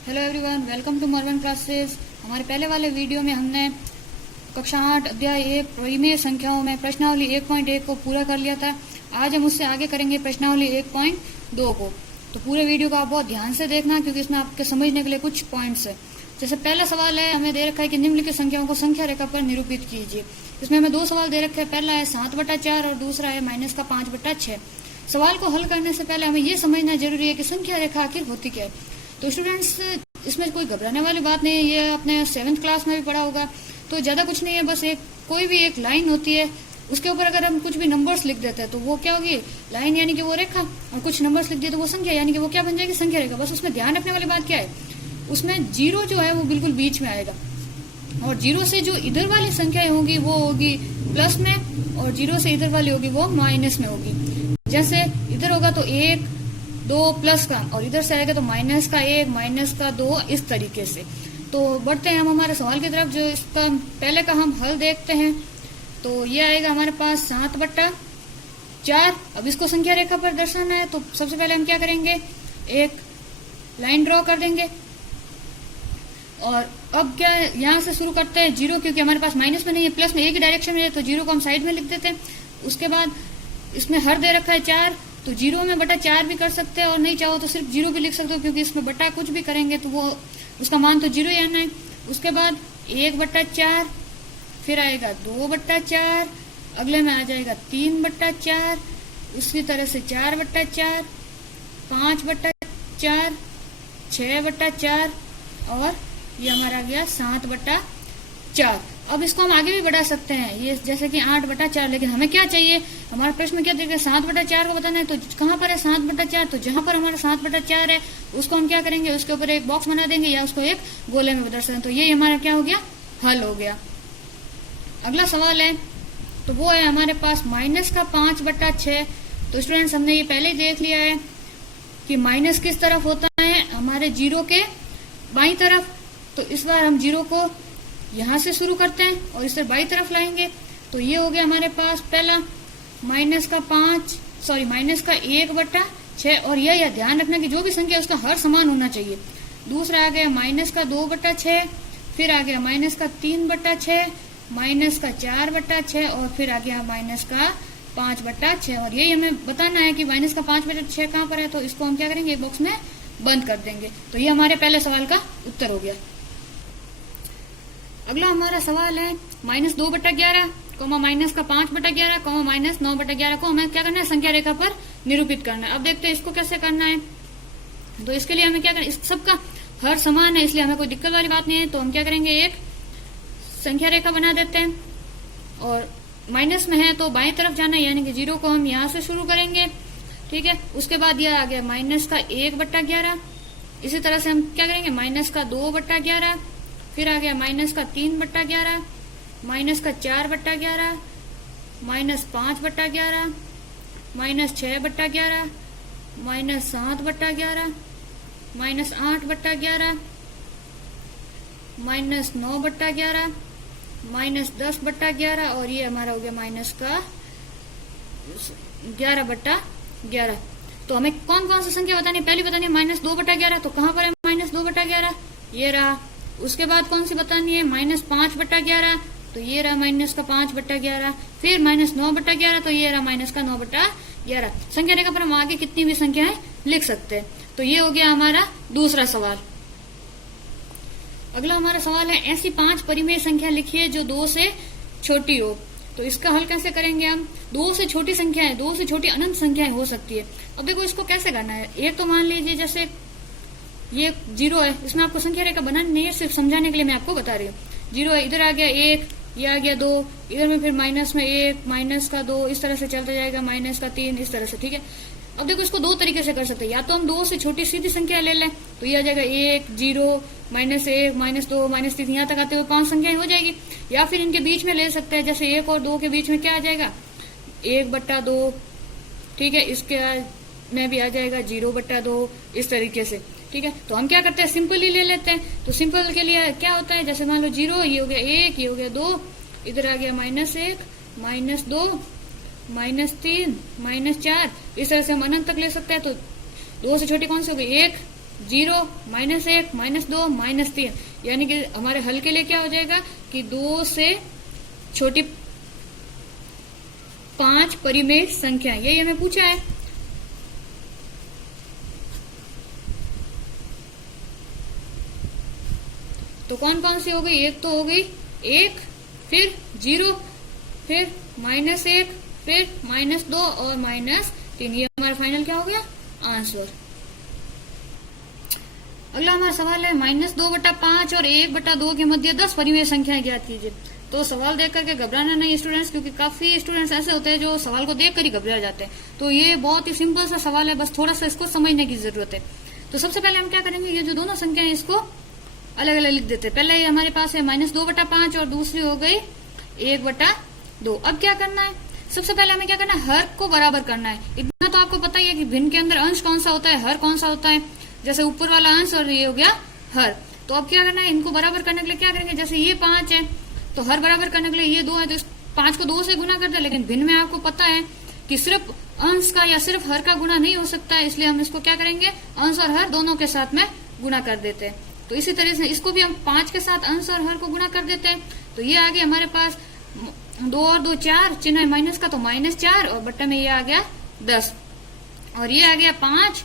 Hello everyone, welcome to Morgan classes. हमारे पहले वाले वीडियो में हमने कक्षा 8 अध्याय 1 परिमेय संख्याओं में प्रश्नावली 1.1 को पूरा कर लिया था। आज हम उससे आगे करेंगे प्रश्नावली 1.2 को। तो पूरे वीडियो को आप बहुत ध्यान से देखना, क्योंकि इसमें आपके समझने के लिए कुछ पॉइंट्स है। जैसे पहला सवाल है, हमें दे रखा है कि निम्नलिखित संख्याओं को संख्या रेखा पर निरूपित कीजिए। इसमें हमें दो सवाल दे रखे हैं, पहला है 7/4 और दूसरा है -5/6। सवाल को हल करने से पहले हमें यह समझना जरूरी है कि संख्या रेखा आखिर होती क्या है। तो स्टूडेंट्स, इसमें कोई घबराने वाली बात नहीं है, ये आपने 7th क्लास में भी पढ़ा होगा। तो ज्यादा कुछ नहीं है, बस कोई भी एक लाइन होती है, उसके ऊपर अगर हम कुछ भी नंबर्स लिख देते हैं तो वो क्या होगी, लाइन यानी कि वो रेखा, और कुछ नंबर्स लिख दिए तो वो संख्या यानी कि वो क्या बन जाएगी, संख्या रेखा। बस उसमें ध्यान रखने वाली बात क्या है, उसमें जीरो जो है वो बिल्कुल बीच में आएगा, और जीरो से जो इधर वाली संख्याएं होगी वो होगी प्लस में, और जीरो से इधर वाली होगी वो माइनस में होगी। जैसे इधर होगा तो 1 2 प्लस का, और इधर से आएगा तो -1 -2, इस तरीके से। तो बढ़ते हैं हम हमारे सवाल की तरफ। जो इसका पहले का हम हल देखते हैं, तो ये आएगा हमारे पास 7/4। अब इसको संख्या रेखा पर दर्शाना है, तो सबसे पहले हम क्या करेंगे, एक लाइन ड्रॉ कर देंगे। और अब क्या, यहाँ से शुरू करते हैं जीरो, क्योंकि हमारे पास माइनस में नहीं है, प्लस में एक ही डायरेक्शन में है, तो जीरो को हम साइड में लिख देते हैं। उसके बाद इसमें हर दे रखा है 4, तो जीरो में बटा 4 भी कर सकते हैं, और नहीं चाहो तो सिर्फ जीरो भी लिख सकते हो, क्योंकि इसमें बटा कुछ भी करेंगे तो वो उसका मान तो जीरो ही आना है। उसके बाद 1/4, फिर आएगा 2/4, अगले में आ जाएगा 3/4, उसी तरह से 4/4, 5/4, 6/4, और ये हमारा आ गया 7/4। अब इसको हम आगे भी बढ़ा सकते हैं, ये जैसे कि 8/4, लेकिन हमें क्या चाहिए, हमारा प्रश्न में क्या देखिए 7/4 को बताना है। तो कहाँ पर है 7/4, तो जहां पर हमारा 7/4 है उसको हम क्या करेंगे, उसके ऊपर एक बॉक्स बना देंगे या उसको एक गोले में बदल सकते हैं। तो ये हमारा क्या हो गया, हल हो गया। अगला सवाल है, तो वो है हमारे पास -5/6। तो स्टूडेंट्स, हमने ये पहले ही देख लिया है कि माइनस किस तरफ होता है, हमारे जीरो के बाई तरफ। तो इस बार हम जीरो को यहां से शुरू करते हैं और इसे बाई तरफ लाएंगे। तो ये हो गया हमारे पास पहला -1/6, और यह दध्यान रखना कि जो भी संख्या है उसका हर समान होना चाहिए। दूसरा आ गया -2/6, फिर आ गया -3/6, -4/6, और फिर आ गया -5/6। और यही हमें बताना है कि -5/6 कहाँ पर है, तो इसको हम क्या करेंगे, एक बॉक्स में बंद कर देंगे। तो ये हमारे पहले सवाल का उत्तर हो गया। अगला हमारा सवाल है -2/11, -5/11, -9/11 को हमें क्या करना है, संख्या रेखा पर निरूपित करना है। अब देखते हैं इसको कैसे करना है। तो इसके लिए हमें क्या करना है, इस सबका हर समान है, इसलिए हमें कोई दिक्कत वाली बात नहीं है। तो हम क्या करेंगे, एक संख्या रेखा बना देते हैं, और माइनस में है तो बाएं तरफ जाना है, यानी कि जीरो को हम यहाँ से शुरू करेंगे, ठीक है। उसके बाद यह आ गया -1/11, इसी तरह से हम क्या करेंगे, -2/11, फिर आ गया -3/11, -4/11, -5/11, -6/11, -7/11, -8/11, -9/11, -10/11, और ये हमारा हो गया -11/11। तो हमें कौन कौन सी संख्या बतानी है, पहली बतानी है -2/11। तो कहाँ पर है -2/11, ये रहा। उसके बाद कौन सी बतानी है, -5/11, तो ये रहा -5/11। फिर -9/11, तो ये रहा -9/11। संख्या रेखा पर हम आगे कितनी भी संख्याएं लिख सकते हैं। तो ये हो गया हमारा दूसरा सवाल। अगला हमारा सवाल है, ऐसी 5 परिमेय संख्या लिखिए जो 2 से छोटी हो। तो इसका हल कैसे करेंगे हम, 2 से छोटी संख्याएं, 2 से छोटी अनंत संख्याएं हो सकती है। अब देखो इसको कैसे करना है। एक तो मान लीजिए जैसे ये जीरो है, इसमें आपको संख्या रेखा बनानी नहीं है, सिर्फ समझाने के लिए मैं आपको बता रही हूँ। जीरो है, इधर आ गया 1, ये आ गया 2, इधर में फिर माइनस में 1, -2, इस तरह से चलता जाएगा, -3, इस तरह से, ठीक है। अब देखो इसको दो तरीके से कर सकते हैं, या तो हम 2 से छोटी सीधी संख्या ले लें, तो ये आ जाएगा 1 0 -1 -2 -3, यहाँ तक आते हुए 5 संख्याएं हो जाएगी। या फिर इनके बीच में ले सकते हैं, जैसे 1 और 2 के बीच में क्या आ जाएगा, 1/2, ठीक है। इसके में भी आ जाएगा 0/2, इस तरीके से, ठीक है। तो हम क्या करते हैं, सिंपल ही ले लेते हैं। तो सिंपल के लिए क्या होता है, जैसे मान लो 0, ये हो गया 1, ये हो गया 2, इधर आ गया -1 -2 -3 -4, इस तरह से हम अनंत तक ले सकते हैं। तो 2 से छोटी कौन सी हो गई, 1, 0, -1, -2, -3, यानी कि हमारे हल के लिए क्या हो जाएगा कि 2 से छोटी 5 परिमेय संख्या, यही हमें पूछा है। तो कौन कौन सी हो गई? एक तो हो गई 1, फिर 0, फिर -1, फिर -2 और -3। ये हमारा फाइनल क्या हो गया? आंसर। अगला हमारा सवाल है -2/5 और 1/2 के मध्य 10 परिमेय संख्याएं ज्ञात कीजिए। तो सवाल देख करके घबराना नहीं स्टूडेंट्स, क्योंकि काफी स्टूडेंट्स ऐसे होते हैं जो सवाल को देख कर ही घबरा जाते हैं। तो ये बहुत ही सिंपल सा सवाल है, बस थोड़ा सा इसको समझने की जरूरत है। तो सबसे पहले हम क्या करेंगे, ये जो दोनों संख्या है इसको अलग अलग लिख देते हैं। पहले ये हमारे पास है -2/5 और दूसरी हो गई 1/2। अब क्या करना है? सबसे पहले हमें क्या करना है? हर को बराबर करना है। इतना तो आपको पता ही है कि भिन्न के अंदर अंश कौन सा होता है, हर कौन सा होता है। जैसे ऊपर वाला अंश और ये हो गया हर। तो अब क्या करना है? इनको बराबर करने के लिए क्या करेंगे? जैसे ये 5 है तो हर बराबर करने के लिए ये 2 है, तो 5 को 2 से गुना करते हैं। लेकिन भिन्न में आपको पता है कि सिर्फ अंश का या सिर्फ हर का गुना नहीं हो सकता है, इसलिए हम इसको क्या करेंगे? अंश और हर दोनों के साथ में गुना कर देते हैं। तो इसी तरह से इसको भी हम 5 के साथ अंश और हर को गुना कर देते हैं। तो ये आ गया हमारे पास 2 और 2 4, चिन्ह है माइनस का तो -4 और बट्टे में ये आ गया 10 और ये आ गया 5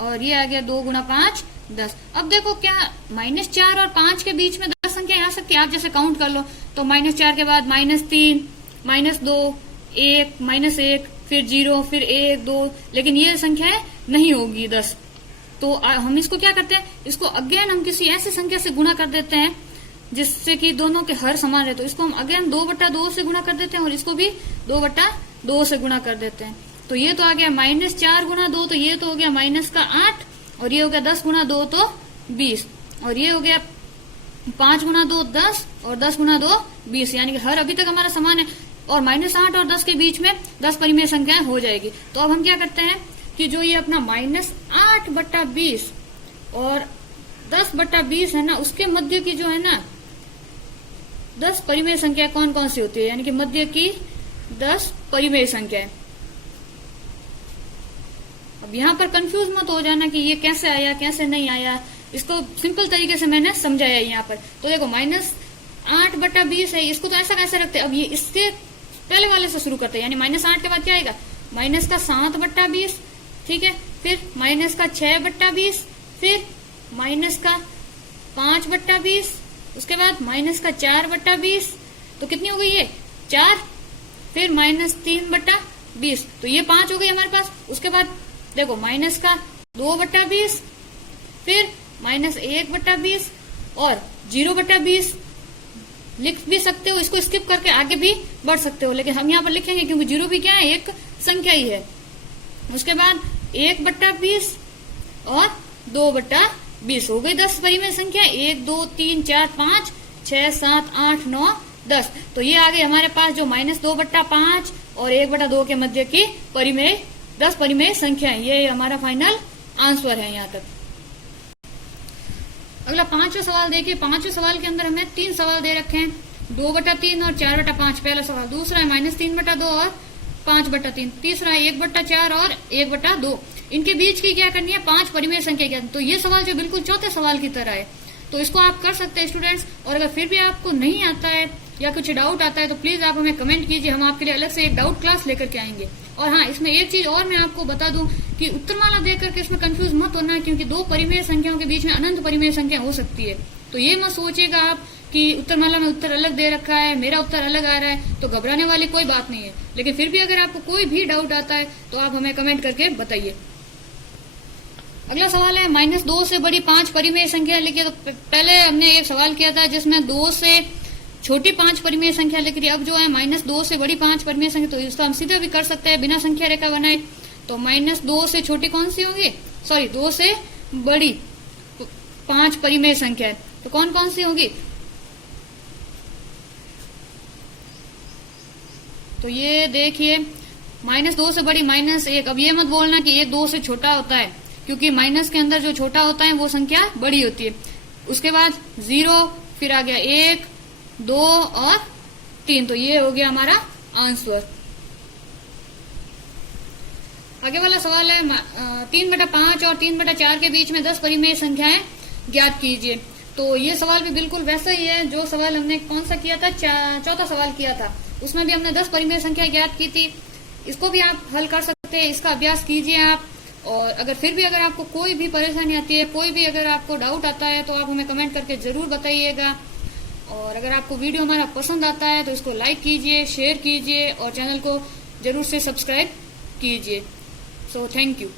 और ये आ गया 2 × 5 10। अब देखो क्या -4 और 5 के बीच में 10 संख्या आ सकती है। आप जैसे काउंट कर लो तो -4 के बाद -3, -2, 1, -1, फिर 0, फिर 1, 2, लेकिन ये संख्या नहीं होगी 10। तो हम इसको क्या करते हैं? इसको अगेन हम किसी ऐसी संख्या से गुणा कर देते हैं जिससे कि दोनों के हर समान रहे। तो इसको हम अगेन 2/2 से गुणा कर देते हैं और इसको भी 2/2 से गुणा कर देते हैं। तो ये तो आ गया -4 × 2, तो ये तो हो गया -8 और ये हो गया 10 × 2 तो 20 और ये हो गया 5 × 2 10 और 10 × 2 20, यानी कि हर अभी तक हमारा समान है और -8 और 10 के बीच में 10 परिमेय संख्याएं हो जाएगी। तो अब हम क्या करते हैं कि जो ये अपना -8/20 और 10/20 है ना, उसके मध्य की जो है ना 10 परिमेय संख्या कौन कौन सी होती है, यानी कि मध्य की 10 परिमेय संख्या। अब यहाँ पर कंफ्यूज मत हो जाना कि ये कैसे आया कैसे नहीं आया, इसको सिंपल तरीके से मैंने समझाया यहाँ पर। तो देखो -8/20 है, इसको तो ऐसा कैसे रखते हैं। अब ये इसके पहले वाले से शुरू करते हैं, यानी -8 के बाद क्या आएगा? -7/20, ठीक है, फिर -6/20, फिर -5/20, उसके बाद -4/20। तो कितनी हो गई ये? 4, फिर -3/20। तो ये 5 हो गई हमारे पास। उसके बाद देखो -2/20, फिर -1/20 और 0/20 लिख भी सकते हो। इसको स्किप करके आगे भी बढ़ सकते हो, लेकिन हम यहाँ पर लिखेंगे क्योंकि 0 भी क्या है? एक संख्या ही है। उसके बाद 1/20 और 2/20 हो गई 10 परिमेय संख्या। 1, 2, 3, 4, 5, 6, 7, 8, 9, 10। तो ये आ गई हमारे पास जो -2/5 और 1/2 के मध्य की परिमेय 10 परिमेय संख्या है। ये हमारा फाइनल आंसर है यहाँ तक। अगला 5वां सवाल देखिए। 5वें सवाल के अंदर हमें 3 सवाल दे रखे हैं, 2/3 और 4/5 पहला सवाल। दूसरा है -3/2 और 5/3। तीसरा है 1/4 और 1/2। इनके बीच की क्या करनी है? 5 परिमेय संख्या क्या। तो ये सवाल जो बिल्कुल चौथे सवाल की तरह है, तो इसको आप कर सकते हैं स्टूडेंट्स। और अगर फिर भी आपको नहीं आता है या कुछ डाउट आता है तो प्लीज आप हमें कमेंट कीजिए, हम आपके लिए अलग से एक डाउट क्लास लेकर के आएंगे। और हाँ, इसमें एक चीज और मैं आपको बता दूं कि उत्तरमाला देख करके इसमें कंफ्यूज मत होना, क्योंकि 2 परिमेय संख्याओं के बीच में अनंत परिमेय संख्या हो सकती है। तो ये मत सोचिएगा आप कि उत्तरमाला में उत्तर अलग दे रखा है, मेरा उत्तर अलग आ रहा है, तो घबराने वाली कोई बात नहीं है। लेकिन फिर भी अगर आपको कोई भी डाउट आता है तो आप हमें कमेंट करके बताइए। अगला सवाल है -2 से बड़ी 5 परिमेय संख्या लिखिए। तो पहले हमने एक सवाल किया था जिसमें 2 से छोटी 5 परिमेय संख्या लिख रही है। अब जो है -2 से बड़ी 5 परिमेय संख्या, तो इसको हम सीधा भी कर सकते हैं बिना संख्या रेखा बनाए। तो -2 से छोटी कौन सी होगी? सॉरी, 2 से बड़ी 5 परिमेय संख्या तो कौन कौन सी होगी? तो ये देखिए, -2 से बड़ी -1। अब ये मत बोलना कि 1 2 से छोटा होता है, क्योंकि माइनस के अंदर जो छोटा होता है वो संख्या बड़ी होती है। उसके बाद 0, फिर आ गया 1, 2 और 3। तो ये हो गया हमारा आंसर। आगे वाला सवाल है 3/5 और 3/4 के बीच में 10 परिमेय संख्याएं ज्ञात कीजिए। तो ये सवाल भी बिल्कुल वैसा ही है जो सवाल हमने कौन सा किया था, चौथा सवाल किया था, उसमें भी हमने 10 परिमेय संख्या ज्ञात की थी। इसको भी आप हल कर सकते हैं, इसका अभ्यास कीजिए आप। और अगर फिर भी अगर आपको कोई भी परेशानी आती है, कोई भी अगर आपको डाउट आता है तो आप हमें कमेंट करके जरूर बताइएगा। और अगर आपको वीडियो हमारा पसंद आता है तो इसको लाइक कीजिए, शेयर कीजिए और चैनल को जरूर से सब्सक्राइब कीजिए। So thank you.